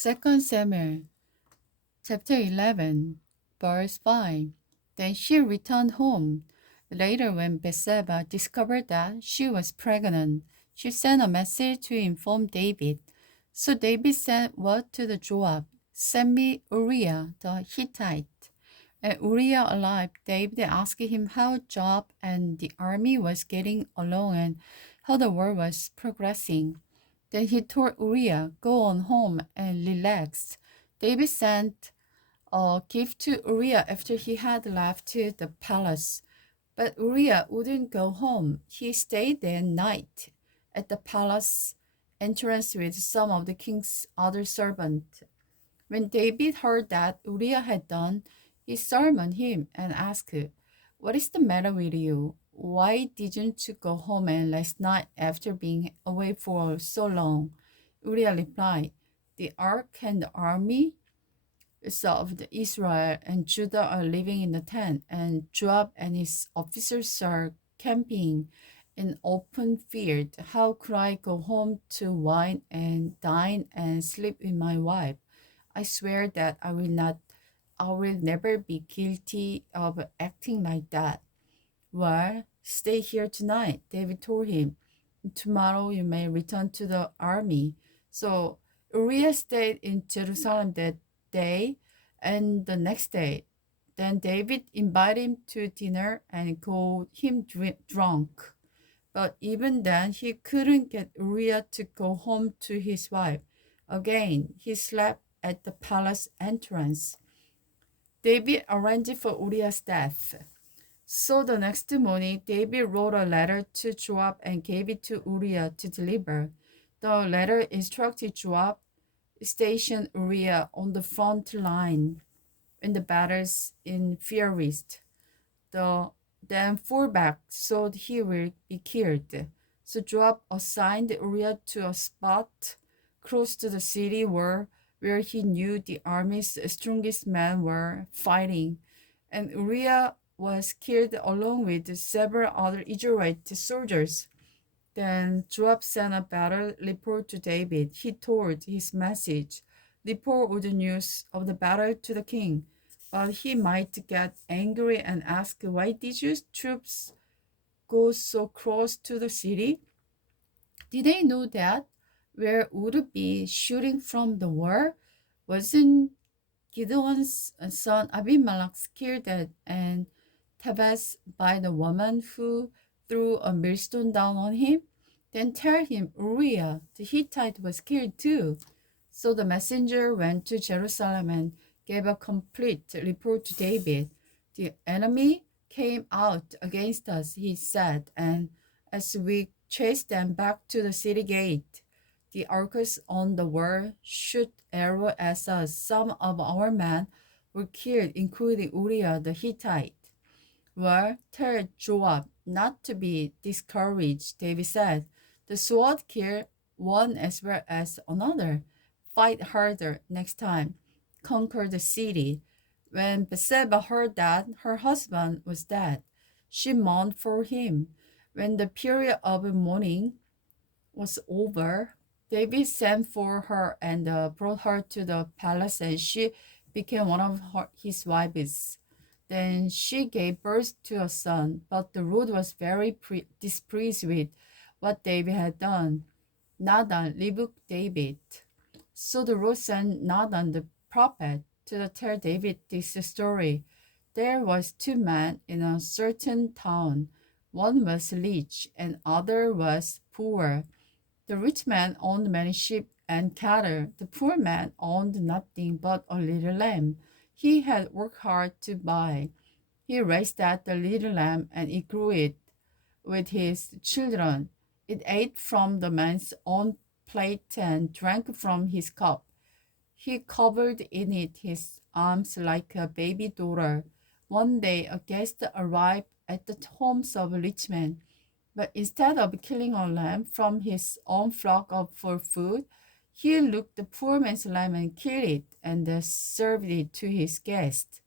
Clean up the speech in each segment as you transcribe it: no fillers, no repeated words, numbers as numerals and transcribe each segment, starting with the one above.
2 Samuel chapter 11, verse 5. Then she returned home. Later, when Bathsheba discovered that she was pregnant, she sent a message to inform David. So David sent word to the Joab, "Send me Uriah the Hittite." And Uriah arrived. David asked him how Joab and the army was getting along and how the war was progressing. Then he told Uriah, "Go on home and relax." David sent a gift to Uriah after he had left the palace. But Uriah wouldn't go home. He stayed that night at the palace entrance with some of the king's other servants. When David heard that Uriah had done, he summoned him and asked, "What is the matter with you? Why didn't you go home and last night after being away for so long?" Uriah replied, "The ark and the army of Israel and Judah are living in the tent, and Joab and his officers are camping in open field. How could I go home to wine and dine and sleep with my wife? I swear that I will never be guilty of acting like that." "Well, stay here tonight," David told him. "Tomorrow you may return to the army." So Uriah stayed in Jerusalem that day and the next day. Then David invited him to dinner and got him drunk. But even then, he couldn't get Uriah to go home to his wife. Again, he slept at the palace entrance. David arranged for Uriah's death. So the next morning, David wrote a letter to Joab and gave it to Uriah to deliver. The letter instructed Joab, "Station Uriah on the front line in the battles in Far East. Then fall back so he will be killed." So Joab assigned Uriah to a spot close to the city where he knew the army's strongest men were fighting, and Uriah was killed along with several other Israelite soldiers. Then Joab sent a battle report to David. He told his message, "Report all the news of the battle to the king." But he might get angry and ask, "Why did your troops go so close to the city? Did they know that where would be shooting from the war? Wasn't Gideon's son Abimelech killed at and Thebes by the woman who threw a millstone down on him? Then tell him Uriah the Hittite was killed too." So the messenger went to Jerusalem and gave a complete report to David. "The enemy came out against us," he said, "and as we chased them back to the city gate, the archers on the wall shoot arrows at us. Some of our men were killed, including Uriah the Hittite." "Well, tell Joab not to be discouraged," David said. "The sword killed one as well as another. Fight harder next time. Conquer the city." When Bathsheba heard that her husband was dead, she mourned for him. When the period of mourning was over, David sent for her and brought her to the palace, and she became one of his wives. Then she gave birth to a son, but the Lord was very displeased with what David had done. Nathan rebuked David. So the Lord sent Nathan the prophet to tell David this story. There was two men in a certain town. One was rich and other was poor. The rich man owned many sheep and cattle. The poor man owned nothing but a little lamb he had worked hard to buy. He raised that the little lamb and it grew it with his children. It ate from the man's own plate and drank from his cup. He covered in it his arms like a baby daughter. One day a guest arrived at the homes of a rich man, but instead of killing a lamb from his own flock for food, he looked the poor man's lamb and killed it and served it to his guest.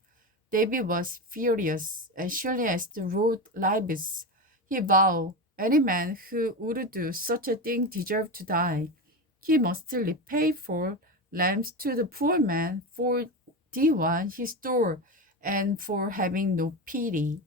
David was furious, as surely as the Lord lives, he vowed, "Any man who would do such a thing deserved to die. He must repay for lambs to the poor man for diwan he stole and for having no pity.